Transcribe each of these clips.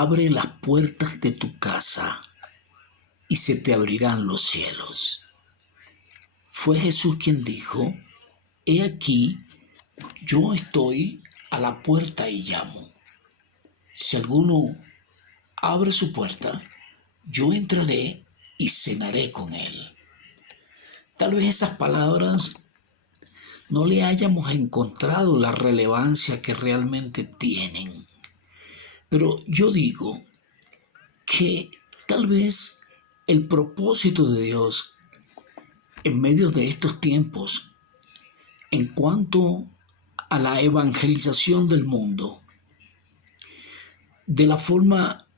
abre las puertas de tu casa y se te abrirán los cielos. Fue Jesús quien dijo: he aquí, yo estoy a la puerta y llamo. Si alguno abre su puerta, yo entraré y cenaré con él. Tal vez esas palabras no le hayamos encontrado la relevancia que realmente tienen. Pero yo digo que tal vez el propósito de Dios en medio de estos tiempos, en cuanto a la evangelización del mundo, de la forma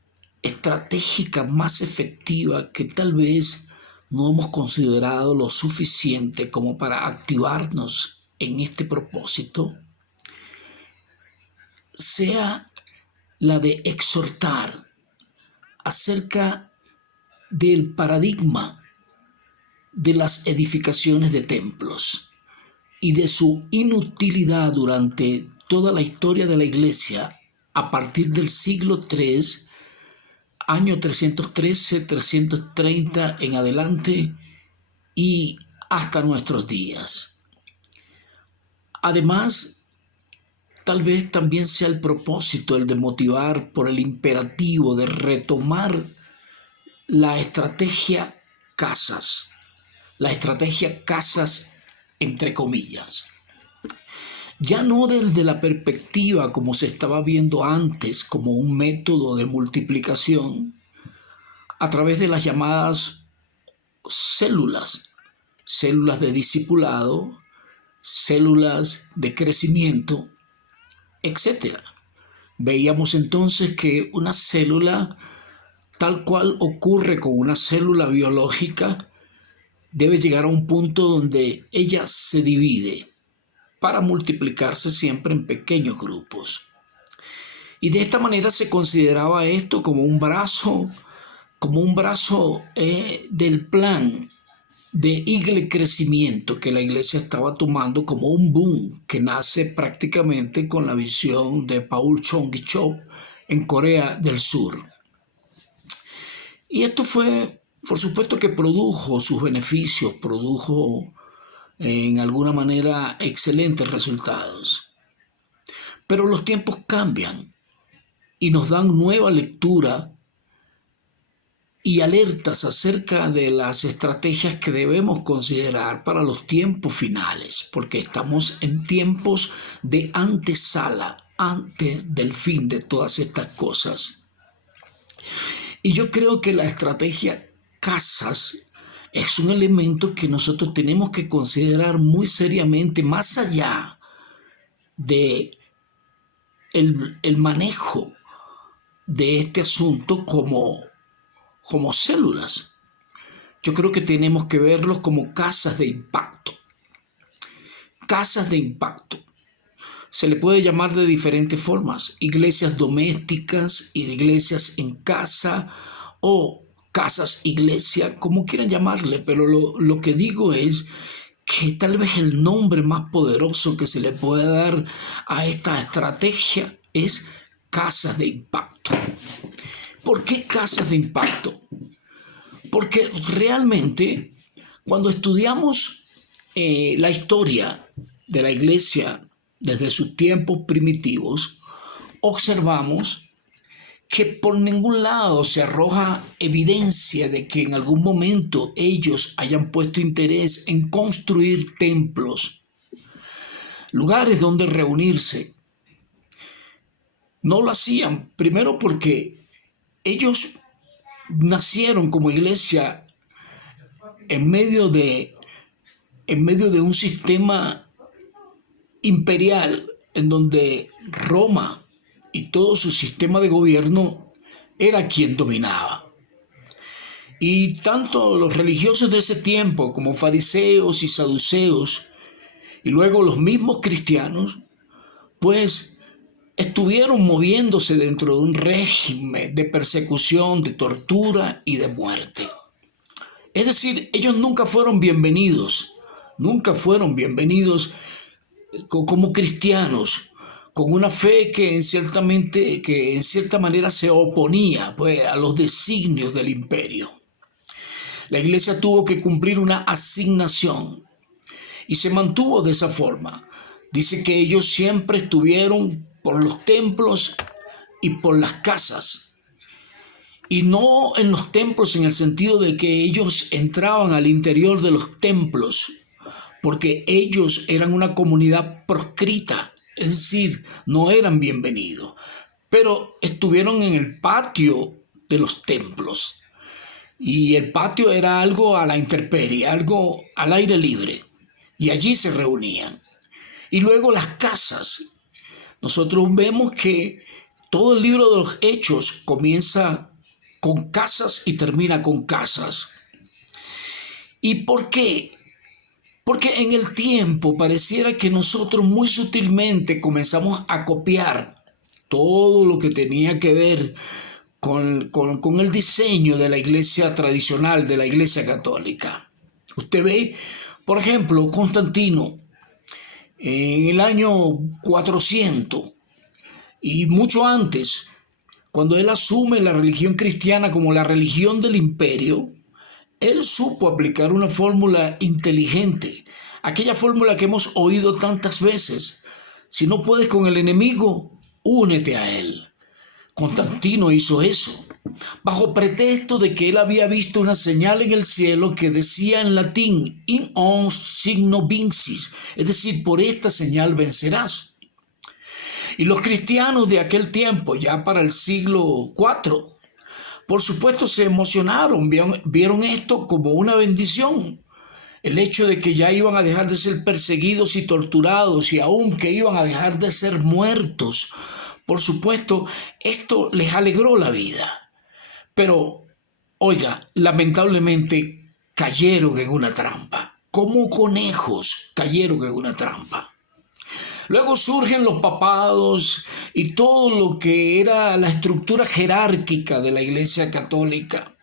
estratégica más efectiva que tal vez no hemos considerado lo suficiente como para activarnos en este propósito, sea la de exhortar acerca del paradigma de las edificaciones de templos y de su inutilidad durante toda la historia de la Iglesia a partir del siglo III, año 313, 330 en adelante y hasta nuestros días. Además, tal vez también sea el propósito el de motivar por el imperativo de retomar la estrategia casas entre comillas. Ya no desde la perspectiva como se estaba viendo antes, como un método de multiplicación a través de las llamadas células de discipulado, células de crecimiento, etc. Veíamos entonces que una célula, tal cual ocurre con una célula biológica, debe llegar a un punto donde ella se divide para multiplicarse siempre en pequeños grupos. Y de esta manera se consideraba esto como un brazo del plan de crecimiento que la iglesia estaba tomando como un boom que nace prácticamente con la visión de Paul Chong-Gi-chop en Corea del Sur. Y esto fue, por supuesto que produjo sus beneficios, produjo en alguna manera excelentes resultados. Pero los tiempos cambian y nos dan nueva lectura y alertas acerca de las estrategias que debemos considerar para los tiempos finales, porque estamos en tiempos de antesala, antes del fin de todas estas cosas. Y yo creo que la estrategia casas es un elemento que nosotros tenemos que considerar muy seriamente, más allá de el manejo de este asunto como células. Yo creo que tenemos que verlos como casas de impacto. Casas de impacto. Se le puede llamar de diferentes formas: iglesias domésticas, iglesias en casa o casas iglesia, como quieran llamarle, pero lo que digo es que tal vez el nombre más poderoso que se le puede dar a esta estrategia es casas de impacto. ¿Por qué casas de impacto? Porque realmente cuando estudiamos la historia de la iglesia desde sus tiempos primitivos, observamos que por ningún lado se arroja evidencia de que en algún momento ellos hayan puesto interés en construir templos, lugares donde reunirse. No lo hacían, primero porque ellos nacieron como iglesia en medio de un sistema imperial en donde Roma y todo su sistema de gobierno era quien dominaba. Y tanto los religiosos de ese tiempo como fariseos y saduceos y luego los mismos cristianos, pues estuvieron moviéndose dentro de un régimen de persecución, de tortura y de muerte. Es decir, ellos nunca fueron bienvenidos como cristianos, con una fe que en cierta manera se oponía, pues, a los designios del imperio. La iglesia tuvo que cumplir una asignación y se mantuvo de esa forma. Dice que ellos siempre estuvieron por los templos y por las casas. Y no en los templos en el sentido de que ellos entraban al interior de los templos, porque ellos eran una comunidad proscrita, es decir, no eran bienvenidos, pero estuvieron en el patio de los templos. Y el patio era algo a la intemperie, algo al aire libre. Y allí se reunían. Y luego las casas. Nosotros vemos que todo el libro de los Hechos comienza con casas y termina con casas. ¿Y por qué? Porque en el tiempo pareciera que nosotros muy sutilmente comenzamos a copiar todo lo que tenía que ver con el diseño de la iglesia tradicional, de la iglesia católica. Usted ve, por ejemplo, Constantino, en el año 400 y mucho antes, cuando él asume la religión cristiana como la religión del imperio, él supo aplicar una fórmula inteligente, aquella fórmula que hemos oído tantas veces: si no puedes con el enemigo, únete a él. Constantino hizo eso, bajo pretexto de que él había visto una señal en el cielo que decía en latín, in on signo vincis, es decir, por esta señal vencerás. Y los cristianos de aquel tiempo, ya para el siglo IV, por supuesto se emocionaron, vieron esto como una bendición. El hecho de que ya iban a dejar de ser perseguidos y torturados y aún que iban a dejar de ser muertos. Por supuesto, esto les alegró la vida. Pero, oiga, lamentablemente cayeron en una trampa. Como conejos cayeron en una trampa. Luego surgen los papados y todo lo que era la estructura jerárquica de la Iglesia Católica.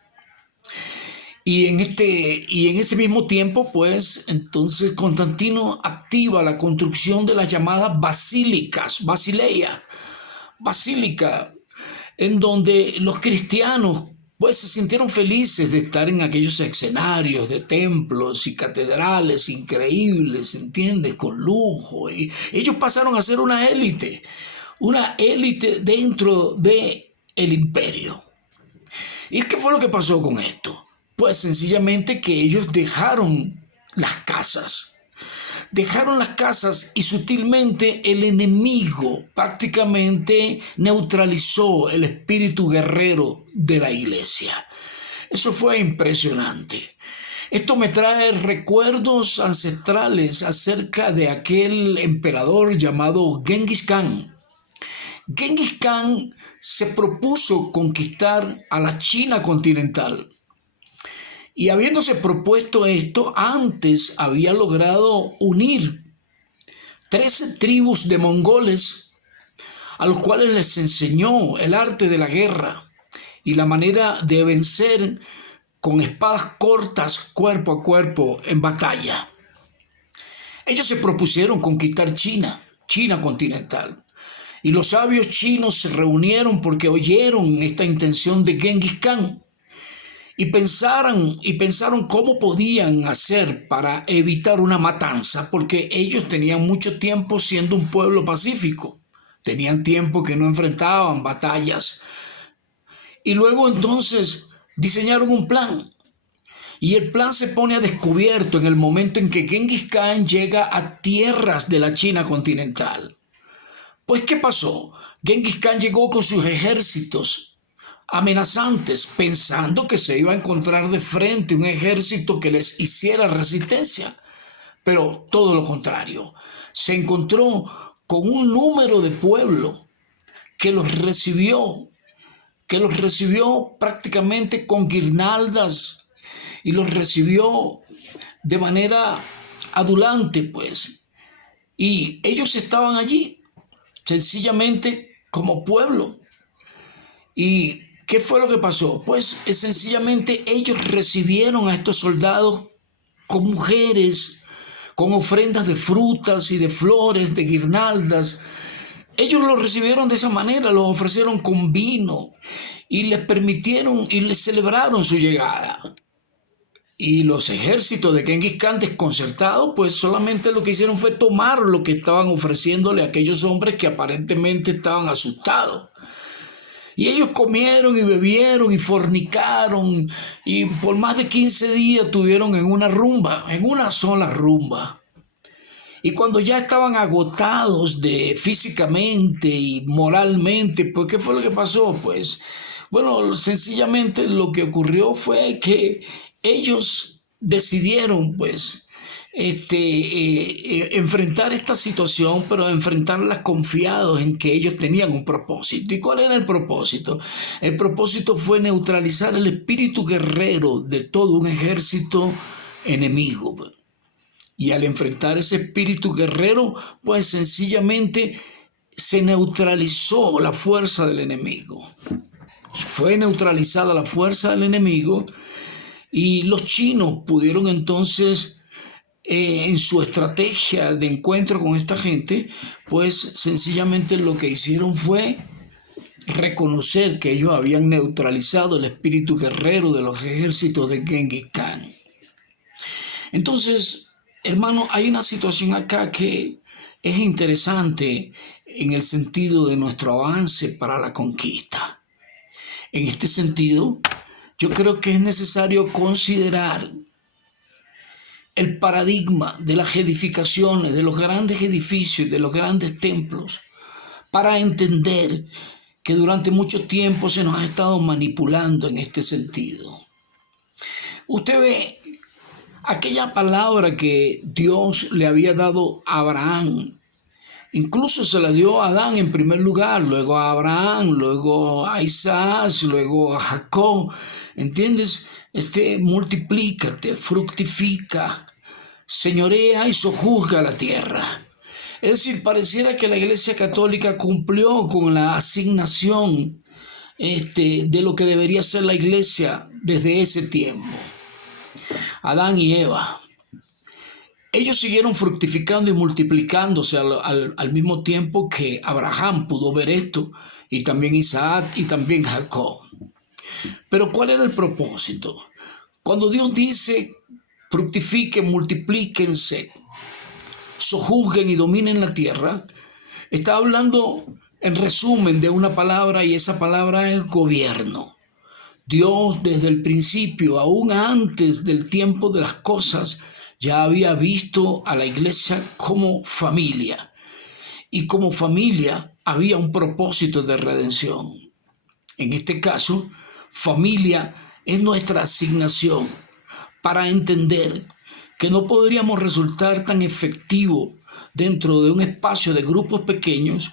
Y en ese mismo tiempo, pues, entonces Constantino activa la construcción de las llamadas basílica, en donde los cristianos pues se sintieron felices de estar en aquellos escenarios de templos y catedrales increíbles, ¿entiendes? Con lujo. Y ellos pasaron a ser una élite dentro del imperio. ¿Y qué fue lo que pasó con esto? Pues sencillamente que ellos dejaron las casas. Dejaron las casas y sutilmente el enemigo prácticamente neutralizó el espíritu guerrero de la iglesia. Eso fue impresionante. Esto me trae recuerdos ancestrales acerca de aquel emperador llamado Genghis Khan. Genghis Khan se propuso conquistar a la China continental. Y habiéndose propuesto esto, antes había logrado unir 13 tribus de mongoles a los cuales les enseñó el arte de la guerra y la manera de vencer con espadas cortas cuerpo a cuerpo en batalla. Ellos se propusieron conquistar China continental. Y los sabios chinos se reunieron porque oyeron esta intención de Genghis Khan. Y pensaron cómo podían hacer para evitar una matanza, porque ellos tenían mucho tiempo siendo un pueblo pacífico. Tenían tiempo que no enfrentaban batallas. Y luego entonces diseñaron un plan. Y el plan se pone a descubierto en el momento en que Genghis Khan llega a tierras de la China continental. Pues, ¿qué pasó? Genghis Khan llegó con sus ejércitos amenazantes, pensando que se iba a encontrar de frente un ejército que les hiciera resistencia. Pero todo lo contrario, se encontró con un número de pueblo que los recibió prácticamente con guirnaldas y los recibió de manera adulante, pues. Y ellos estaban allí, sencillamente como pueblo. ¿Y qué fue lo que pasó? Pues sencillamente ellos recibieron a estos soldados con mujeres, con ofrendas de frutas y de flores, de guirnaldas, Ellos lo recibieron de esa manera, los ofrecieron con vino y les permitieron y les celebraron su llegada. Y los ejércitos de Genghis Khan, desconcertados, pues solamente lo que hicieron fue tomar lo que estaban ofreciéndole a aquellos hombres que aparentemente estaban asustados. Y ellos comieron y bebieron y fornicaron y por más de 15 días estuvieron en una rumba, en una sola rumba. Y cuando ya estaban agotados físicamente y moralmente, pues ¿qué fue lo que pasó? Pues bueno, sencillamente lo que ocurrió fue que ellos decidieron pues enfrentar esta situación, pero enfrentarla confiados en que ellos tenían un propósito. ¿Y cuál era el propósito? El propósito fue neutralizar el espíritu guerrero de todo un ejército enemigo. Y al enfrentar ese espíritu guerrero, pues sencillamente se neutralizó la fuerza del enemigo. Fue neutralizada la fuerza del enemigo y los chinos pudieron entonces, en su estrategia de encuentro con esta gente, pues sencillamente lo que hicieron fue reconocer que ellos habían neutralizado el espíritu guerrero de los ejércitos de Genghis Khan. Entonces, hermano, hay una situación acá que es interesante en el sentido de nuestro avance para la conquista. En este sentido, yo creo que es necesario considerar el paradigma de las edificaciones, de los grandes edificios, de los grandes templos, para entender que durante mucho tiempo se nos ha estado manipulando en este sentido. Usted ve aquella palabra que Dios le había dado a Abraham. Incluso se la dio a Adán en primer lugar, luego a Abraham, luego a Isaac, luego a Jacob. ¿Entiendes? Multiplícate, fructifica, señorea y sojuzga la tierra. Es decir, pareciera que la Iglesia Católica cumplió con la asignación de lo que debería ser la Iglesia desde ese tiempo. Adán y Eva. Ellos siguieron fructificando y multiplicándose al mismo tiempo que Abraham pudo ver esto, y también Isaac y también Jacob. Pero ¿cuál era el propósito? Cuando Dios dice fructifiquen, multiplíquense, sojuzguen y dominen la tierra, está hablando en resumen de una palabra, y esa palabra es gobierno. Dios desde el principio, aún antes del tiempo de las cosas, ya había visto a la iglesia como familia. Y como familia había un propósito de redención. En este caso, familia es nuestra asignación para entender que no podríamos resultar tan efectivos dentro de un espacio de grupos pequeños,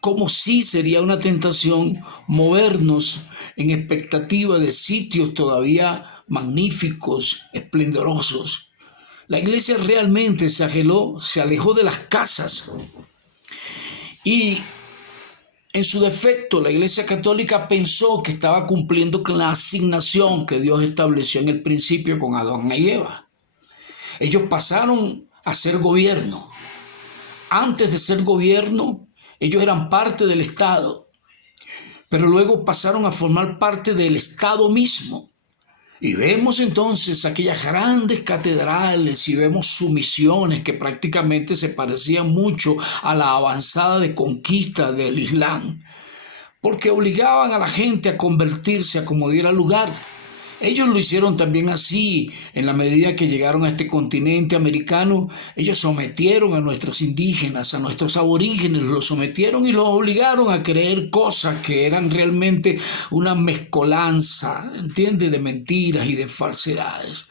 como sí sería una tentación movernos en expectativa de sitios todavía magníficos, esplendorosos. La iglesia realmente se alejó de las casas, y en su defecto la Iglesia Católica pensó que estaba cumpliendo con la asignación que Dios estableció en el principio con Adán y Eva. Ellos pasaron a ser gobierno. Antes de ser gobierno, ellos eran parte del Estado, pero luego pasaron a formar parte del Estado mismo. Y vemos entonces aquellas grandes catedrales y vemos sumisiones que prácticamente se parecían mucho a la avanzada de conquista del Islam, porque obligaban a la gente a convertirse a como diera lugar. Ellos lo hicieron también así. En la medida que llegaron a este continente americano, ellos sometieron a nuestros indígenas, a nuestros aborígenes, los sometieron y los obligaron a creer cosas que eran realmente una mezcolanza, ¿entiendes?, de mentiras y de falsedades.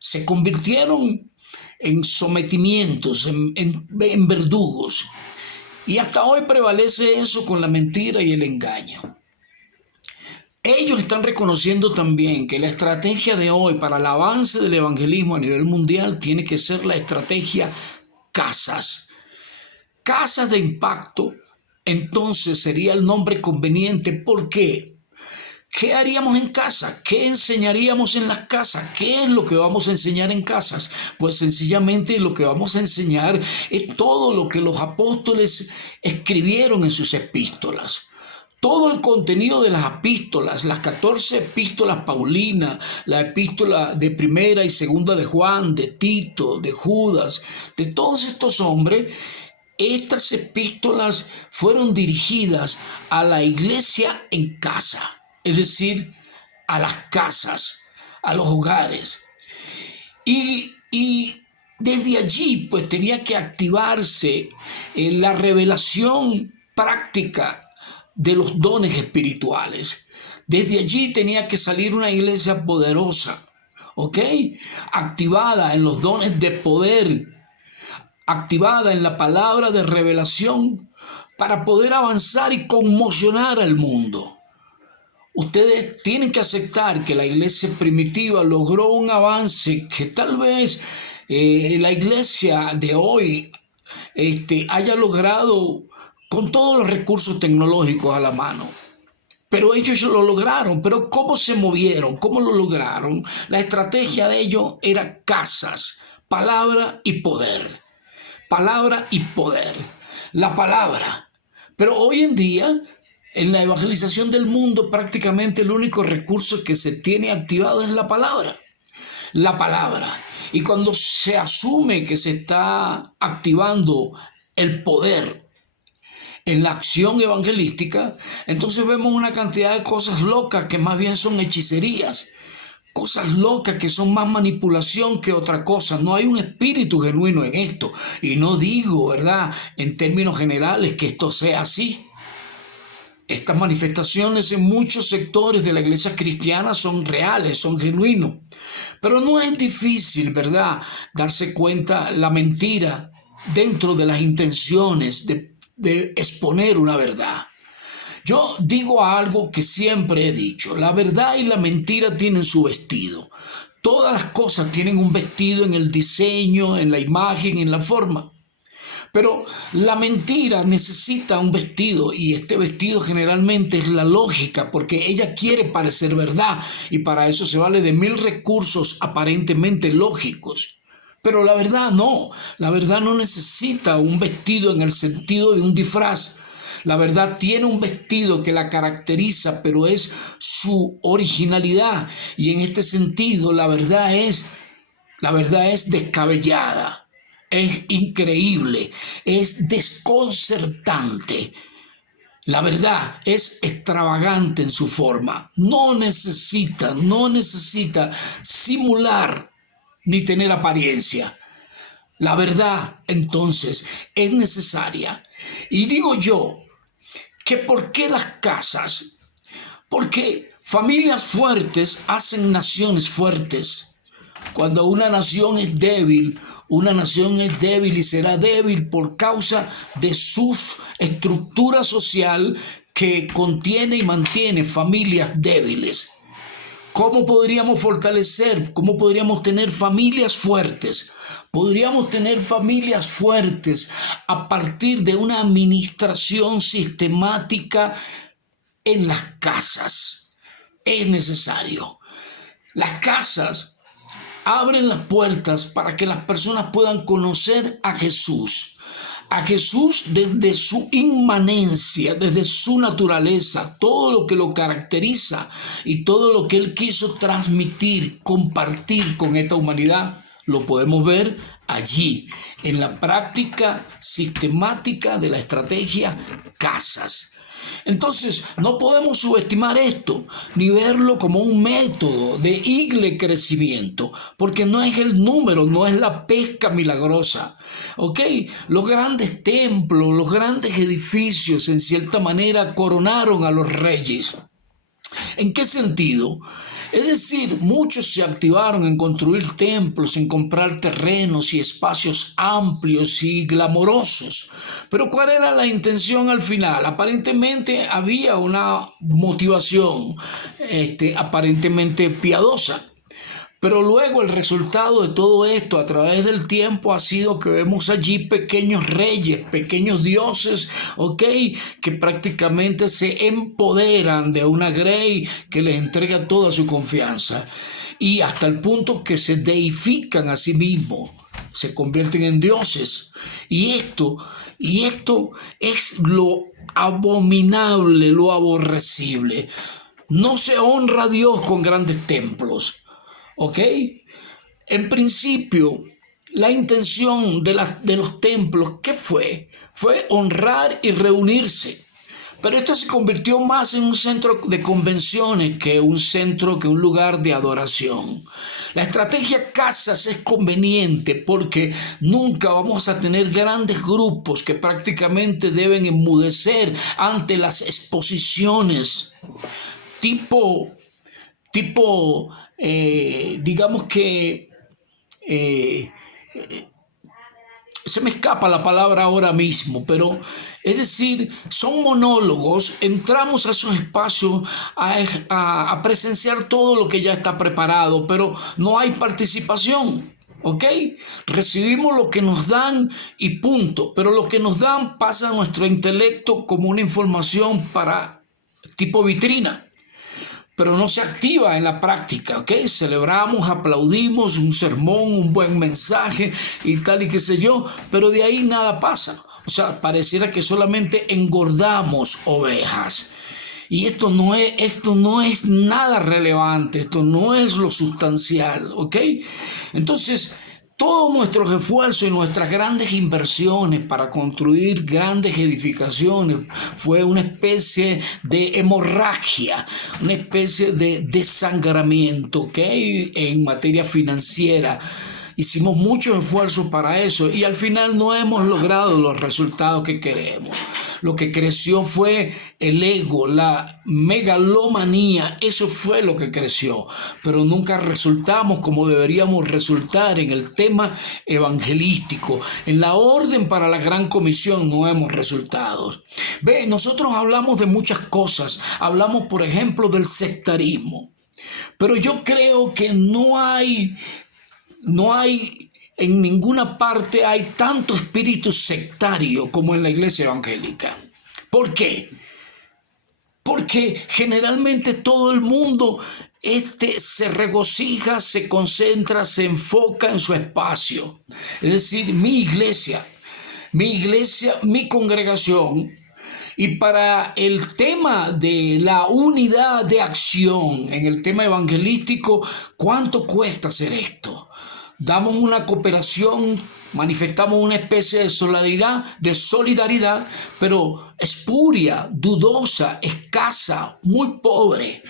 Se convirtieron en sometimientos, en verdugos. Y hasta hoy prevalece eso con la mentira y el engaño. Ellos están reconociendo también que la estrategia de hoy para el avance del evangelismo a nivel mundial tiene que ser la estrategia casas. Casas de impacto, entonces sería el nombre conveniente. ¿Por qué? ¿qué haríamos en casa? ¿Qué enseñaríamos en las casas? ¿Qué es lo que vamos a enseñar en casas? Pues sencillamente lo que vamos a enseñar es todo lo que los apóstoles escribieron en sus epístolas. Todo el contenido de las epístolas, las 14 epístolas paulinas, la epístola de primera y segunda de Juan, de Tito, de Judas, de todos estos hombres, estas epístolas fueron dirigidas a la iglesia en casa, es decir, a las casas, a los hogares. Y desde allí pues tenía que activarse la revelación práctica de los dones espirituales. Desde allí tenía que salir una iglesia poderosa, ¿ok? Activada en los dones de poder, activada en la palabra de revelación para poder avanzar y conmocionar al mundo. Ustedes tienen que aceptar que la iglesia primitiva logró un avance que tal vez la iglesia de hoy haya logrado con todos los recursos tecnológicos a la mano. Pero ellos lo lograron. Pero ¿cómo se movieron? ¿Cómo lo lograron? La estrategia de ellos era casas, palabra y poder. Palabra y poder. La palabra. Pero hoy en día, en la evangelización del mundo, prácticamente el único recurso que se tiene activado es la palabra. La palabra. Y cuando se asume que se está activando el poder en la acción evangelística, entonces vemos una cantidad de cosas locas que más bien son hechicerías, cosas locas que son más manipulación que otra cosa. No hay un espíritu genuino en esto. Y no digo, ¿verdad?, en términos generales que esto sea así. Estas manifestaciones en muchos sectores de la iglesia cristiana son reales, son genuinos. Pero no es difícil, ¿verdad?, darse cuenta la mentira dentro de las intenciones de exponer una verdad. Yo digo algo que siempre he dicho: la verdad y la mentira tienen su vestido. Todas las cosas tienen un vestido en el diseño, en la imagen, en la forma. Pero la mentira necesita un vestido, y este vestido generalmente es la lógica, porque ella quiere parecer verdad y para eso se vale de 1000 recursos aparentemente lógicos. Pero la verdad no necesita un vestido en el sentido de un disfraz. La verdad tiene un vestido que la caracteriza, pero es su originalidad, y en este sentido la verdad es descabellada, es increíble, es desconcertante. La verdad es extravagante en su forma. No necesita simular ni tener apariencia. La verdad, entonces, es necesaria. Y digo yo que ¿por qué las casas? Porque familias fuertes hacen naciones fuertes. Cuando una nación es débil y será débil por causa de su estructura social que contiene y mantiene familias débiles. ¿Cómo podríamos fortalecer? ¿Cómo podríamos tener familias fuertes? Podríamos tener familias fuertes a partir de una administración sistemática en las casas. Es necesario. Las casas abren las puertas para que las personas puedan conocer a Jesús. A Jesús desde su inmanencia, desde su naturaleza, todo lo que lo caracteriza y todo lo que Él quiso transmitir, compartir con esta humanidad, lo podemos ver allí, en la práctica sistemática de la estrategia casas. Entonces, no podemos subestimar esto, ni verlo como un método de crecimiento, porque no es el número, no es la pesca milagrosa. ¿Ok? Los grandes templos, los grandes edificios, en cierta manera, coronaron a los reyes. ¿En qué sentido? Es decir, muchos se activaron en construir templos, en comprar terrenos y espacios amplios y glamorosos. Pero ¿cuál era la intención al final? Aparentemente había una motivación aparentemente piadosa. Pero luego el resultado de todo esto a través del tiempo ha sido que vemos allí pequeños reyes, pequeños dioses, ¿ok? Que prácticamente se empoderan de una Grey que les entrega toda su confianza. Y hasta el punto que se deifican a sí mismos, se convierten en dioses. Y esto es lo abominable, lo aborrecible. No se honra a Dios con grandes templos, ¿ok? En principio, la intención de los templos, ¿qué fue? Fue honrar y reunirse. Pero esto se convirtió más en un centro de convenciones que un lugar de adoración. La estrategia casas es conveniente porque nunca vamos a tener grandes grupos que prácticamente deben enmudecer ante las exposiciones. Digamos que se me escapa la palabra ahora mismo, pero es decir, son monólogos, entramos a esos espacios a presenciar todo lo que ya está preparado, pero no hay participación, ¿ok? Recibimos lo que nos dan y punto, pero lo que nos dan pasa a nuestro intelecto como una información para tipo vitrina, pero no se activa en la práctica, ¿ok? Celebramos, aplaudimos un sermón, un buen mensaje y tal y qué sé yo, pero de ahí nada pasa. O sea, pareciera que solamente engordamos ovejas. Y esto no es nada relevante, esto no es lo sustancial, ¿ok? Entonces, todos nuestros esfuerzos y nuestras grandes inversiones para construir grandes edificaciones fue una especie de hemorragia, una especie de desangramiento, ¿ok? En materia financiera. Hicimos muchos esfuerzos para eso y al final no hemos logrado los resultados que queremos. Lo que creció fue el ego, la megalomanía, eso fue lo que creció, pero nunca resultamos como deberíamos resultar en el tema evangelístico. En la orden para la gran comisión no hemos resultado. Ve, nosotros hablamos de muchas cosas, hablamos por ejemplo del sectarismo, pero yo creo que no hay en ninguna parte hay tanto espíritu sectario como en la iglesia evangélica. ¿Por qué? Porque generalmente todo el mundo se regocija, se concentra, se enfoca en su espacio. Es decir, mi iglesia, mi congregación. Y para el tema de la unidad de acción, en el tema evangelístico, ¿cuánto cuesta hacer esto? Damos una cooperación, manifestamos una especie de solidaridad, pero espuria, dudosa, escasa, muy pobre.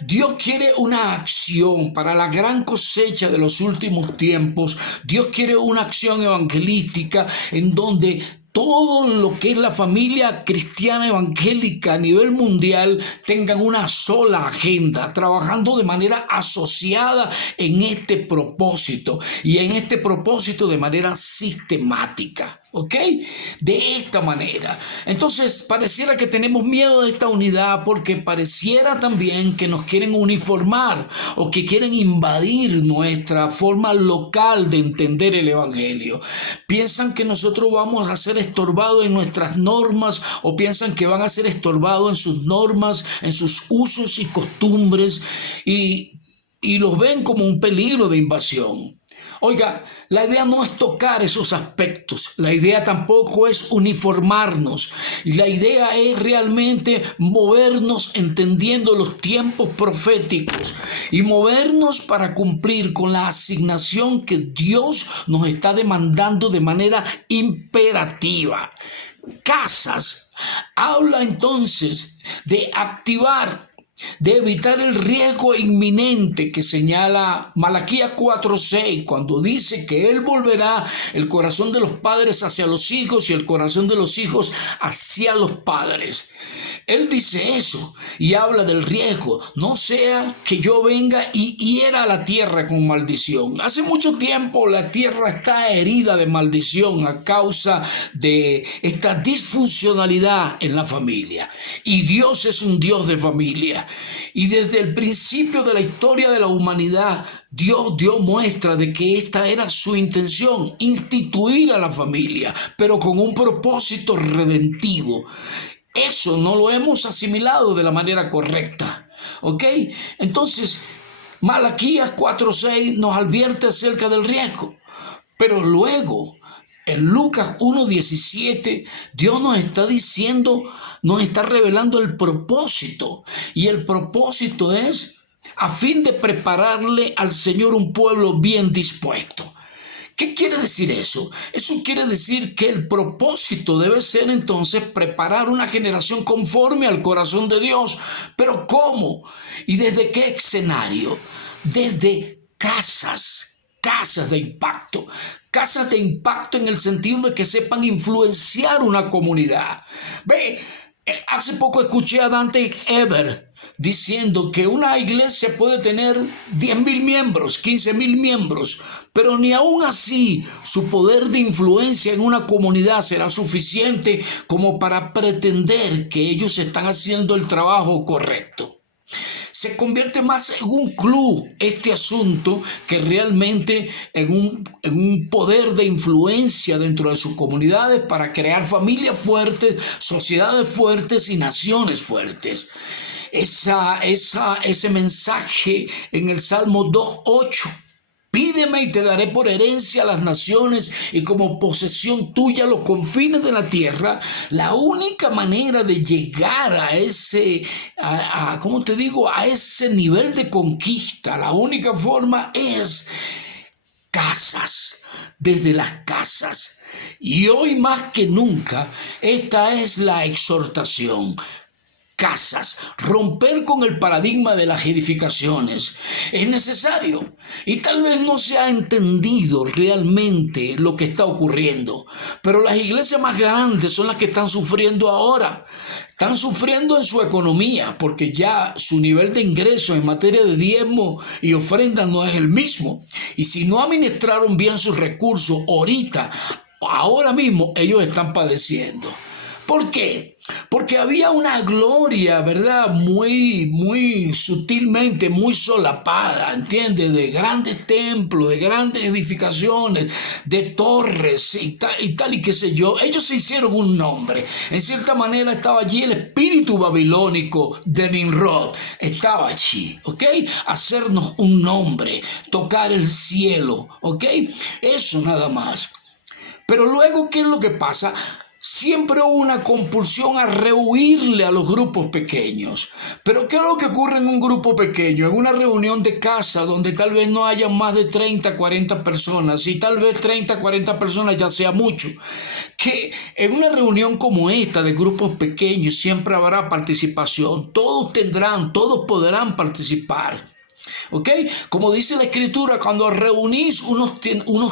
Dios quiere una acción para la gran cosecha de los últimos tiempos. Dios quiere una acción evangelística en donde todo lo que es la familia cristiana evangélica a nivel mundial tengan una sola agenda, trabajando de manera asociada en este propósito y en este propósito de manera sistemática. ¿Ok? De esta manera. Entonces, pareciera que tenemos miedo de esta unidad porque pareciera también que nos quieren uniformar o que quieren invadir nuestra forma local de entender el evangelio. Piensan que nosotros vamos a ser estorbados en nuestras normas o piensan que van a ser estorbados en sus normas, en sus usos y costumbres y los ven como un peligro de invasión. Oiga, la idea no es tocar esos aspectos, la idea tampoco es uniformarnos, la idea es realmente movernos entendiendo los tiempos proféticos y movernos para cumplir con la asignación que Dios nos está demandando de manera imperativa. Casas habla entonces de activar, de evitar el riesgo inminente que señala Malaquías 4:6 cuando dice que Él volverá el corazón de los padres hacia los hijos y el corazón de los hijos hacia los padres. Él dice eso y habla del riesgo. No sea que yo venga y hiera la tierra con maldición. Hace mucho tiempo la tierra está herida de maldición a causa de esta disfuncionalidad en la familia. Y Dios es un Dios de familia. Y desde el principio de la historia de la humanidad, Dios dio muestra de que esta era su intención, instituir a la familia, pero con un propósito redentivo. Eso no lo hemos asimilado de la manera correcta. ¿Ok? Entonces, Malaquías 4:6 nos advierte acerca del riesgo. Pero luego, en Lucas 1:17, Dios nos está diciendo, nos está revelando el propósito. Y el propósito es a fin de prepararle al Señor un pueblo bien dispuesto. ¿Qué quiere decir eso? Eso quiere decir que el propósito debe ser entonces preparar una generación conforme al corazón de Dios. ¿Pero cómo? ¿Y desde qué escenario? Desde casas de impacto. Casas de impacto en el sentido de que sepan influenciar una comunidad. Ve, hace poco escuché a Dante Eber diciendo que una iglesia puede tener 10,000 miembros, 15,000 miembros, pero ni aún así su poder de influencia en una comunidad será suficiente como para pretender que ellos están haciendo el trabajo correcto. Se convierte más en un club este asunto que realmente en un poder de influencia dentro de sus comunidades para crear familias fuertes, sociedades fuertes y naciones fuertes. Ese mensaje en el Salmo 2:8. Pídeme y te daré por herencia a las naciones y como posesión tuya los confines de la tierra. La única manera de llegar a ese, ¿cómo te digo? A ese nivel de conquista, la única forma es casas, desde las casas. Y hoy más que nunca, esta es la exhortación. Casas, romper con el paradigma de las edificaciones es necesario y tal vez no se ha entendido realmente lo que está ocurriendo, pero las iglesias más grandes son las que están sufriendo ahora. Están sufriendo en su economía porque ya su nivel de ingreso en materia de diezmo y ofrenda no es el mismo. Y si no administraron bien sus recursos ahora mismo ellos están padeciendo. ¿Por qué? Porque había una gloria, ¿verdad? Muy sutilmente, muy solapada, ¿entiendes? De grandes templos, de grandes edificaciones, de torres y tal y qué sé yo. Ellos se hicieron un nombre. En cierta manera estaba allí el espíritu babilónico de Nimrod. Estaba allí, ¿ok? Hacernos un nombre, tocar el cielo, ¿ok? Eso nada más. Pero luego, ¿qué es lo que pasa? Siempre hubo una compulsión a rehuirle a los grupos pequeños. Pero ¿qué es lo que ocurre en un grupo pequeño? En una reunión de casa donde tal vez no haya más de 30, 40 personas. Y tal vez 30, 40 personas ya sea mucho. Que en una reunión como esta de grupos pequeños siempre habrá participación. Todos podrán participar. ¿Ok? Como dice la Escritura, cuando reunís, unos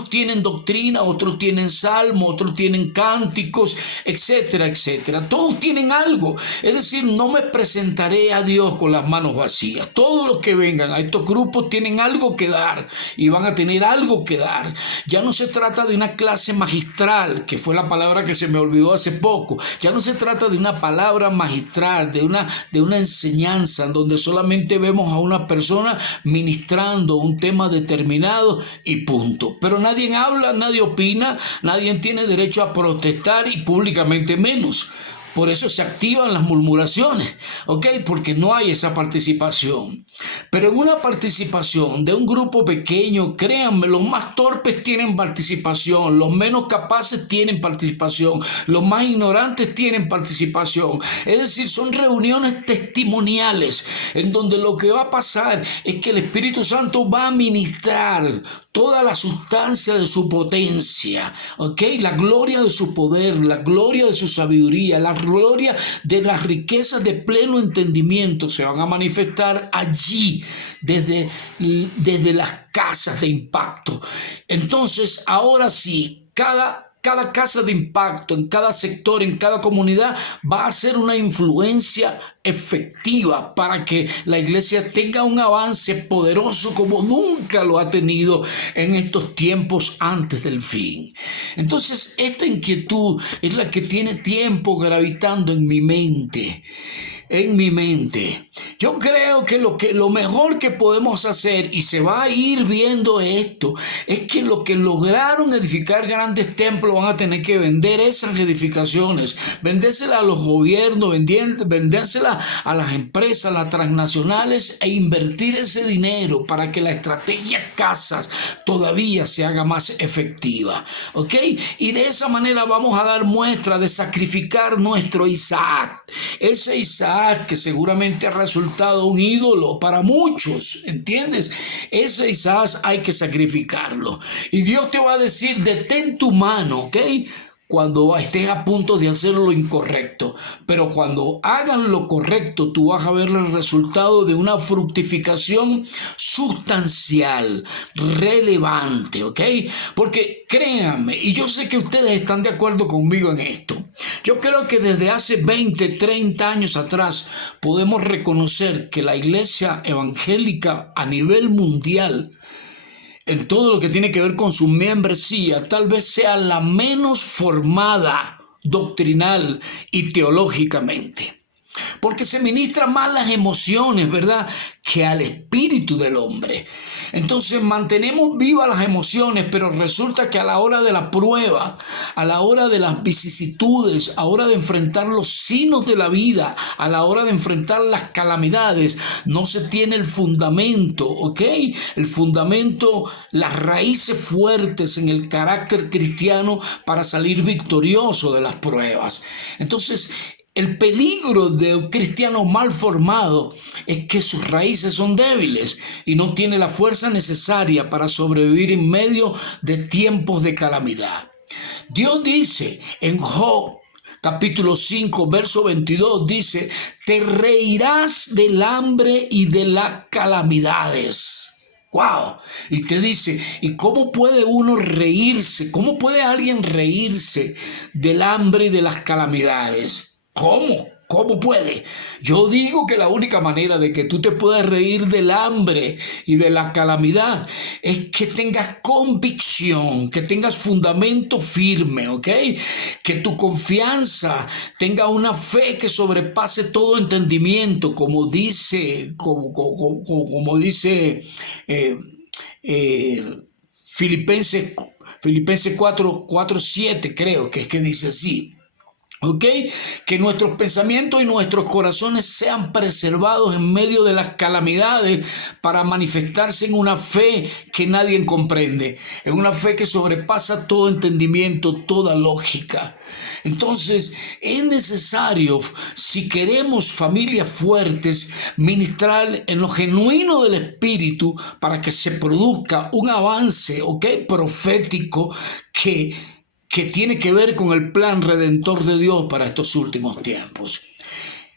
tienen doctrina, otros tienen salmo, otros tienen cánticos, etcétera, etcétera. Todos tienen algo. Es decir, no me presentaré a Dios con las manos vacías. Todos los que vengan a estos grupos tienen algo que dar y van a tener algo que dar. Ya no se trata de una clase magistral, que fue la palabra que se me olvidó hace poco. Ya no se trata de una palabra magistral, de una enseñanza en donde solamente vemos a una persona ministrando un tema determinado y punto. Pero nadie habla, nadie opina, nadie tiene derecho a protestar y públicamente menos. Por eso se activan las murmuraciones, ¿ok? Porque no hay esa participación. Pero en una participación de un grupo pequeño, créanme, los más torpes tienen participación, los menos capaces tienen participación, los más ignorantes tienen participación. Es decir, son reuniones testimoniales en donde lo que va a pasar es que el Espíritu Santo va a ministrar toda la sustancia de su potencia, ¿ok? La gloria de su poder, la gloria de su sabiduría, la gloria de las riquezas de pleno entendimiento se van a manifestar allí desde las casas de impacto. Entonces, ahora sí, cada casa de impacto, en cada sector, en cada comunidad, va a ser una influencia efectiva para que la iglesia tenga un avance poderoso como nunca lo ha tenido en estos tiempos antes del fin. Entonces, esta inquietud es la que tiene tiempo gravitando en mi mente. en mi mente. Yo creo que lo mejor que podemos hacer, y se va a ir viendo esto, es que los que lograron edificar grandes templos van a tener que vender esas edificaciones, vendérselas a los gobiernos, vendérselas a las empresas, las transnacionales, e invertir ese dinero para que la estrategia casas todavía se haga más efectiva. ¿Ok? Y de esa manera vamos a dar muestra de sacrificar nuestro Isaac. Ese Isaac que seguramente ha resultado un ídolo para muchos, ¿entiendes? Ese Isaac hay que sacrificarlo. Y Dios te va a decir, detén tu mano, ¿ok? Cuando estés a punto de hacer lo incorrecto. Pero cuando hagas lo correcto, tú vas a ver el resultado de una fructificación sustancial, relevante, ¿ok? Porque créanme, y yo sé que ustedes están de acuerdo conmigo en esto, yo creo que desde hace 20, 30 años atrás podemos reconocer que la iglesia evangélica a nivel mundial, en todo lo que tiene que ver con su membresía, tal vez sea la menos formada doctrinal y teológicamente. Porque se ministran más las emociones, ¿verdad?, que al espíritu del hombre. Entonces mantenemos vivas las emociones, pero resulta que a la hora de la prueba, a la hora de las vicisitudes, a la hora de enfrentar los signos de la vida, a la hora de enfrentar las calamidades, no se tiene el fundamento, ¿ok? El fundamento, las raíces fuertes en el carácter cristiano para salir victorioso de las pruebas. Entonces, el peligro de un cristiano mal formado es que sus raíces son débiles y no tiene la fuerza necesaria para sobrevivir en medio de tiempos de calamidad. Dios dice en Job, capítulo 5, verso 22, dice, te reirás del hambre y de las calamidades. ¡Wow! Y te dice, ¿y cómo puede uno reírse? ¿Cómo puede alguien reírse del hambre y de las calamidades? ¿Cómo? ¿Cómo puede? Yo digo que la única manera de que tú te puedas reír del hambre y de la calamidad es que tengas convicción, que tengas fundamento firme, ¿ok? Que tu confianza tenga una fe que sobrepase todo entendimiento, como dice Filipenses 4:7, creo que es que dice así. ¿Ok? Que nuestros pensamientos y nuestros corazones sean preservados en medio de las calamidades para manifestarse en una fe que nadie comprende, en una fe que sobrepasa todo entendimiento, toda lógica. Entonces es necesario, si queremos familias fuertes, ministrar en lo genuino del espíritu para que se produzca un avance, ¿ok?, profético que tiene que ver con el plan redentor de Dios para estos últimos tiempos.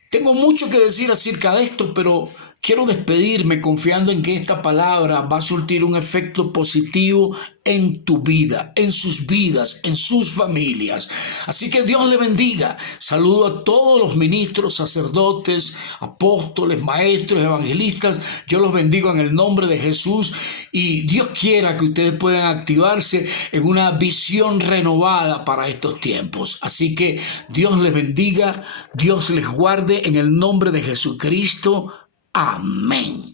Tengo mucho que decir acerca de esto, pero quiero despedirme confiando en que esta palabra va a surtir un efecto positivo en tu vida, en sus vidas, en sus familias. Así que Dios le bendiga. Saludo a todos los ministros, sacerdotes, apóstoles, maestros, evangelistas. Yo los bendigo en el nombre de Jesús y Dios quiera que ustedes puedan activarse en una visión renovada para estos tiempos. Así que Dios les bendiga, Dios les guarde en el nombre de Jesucristo. Amén.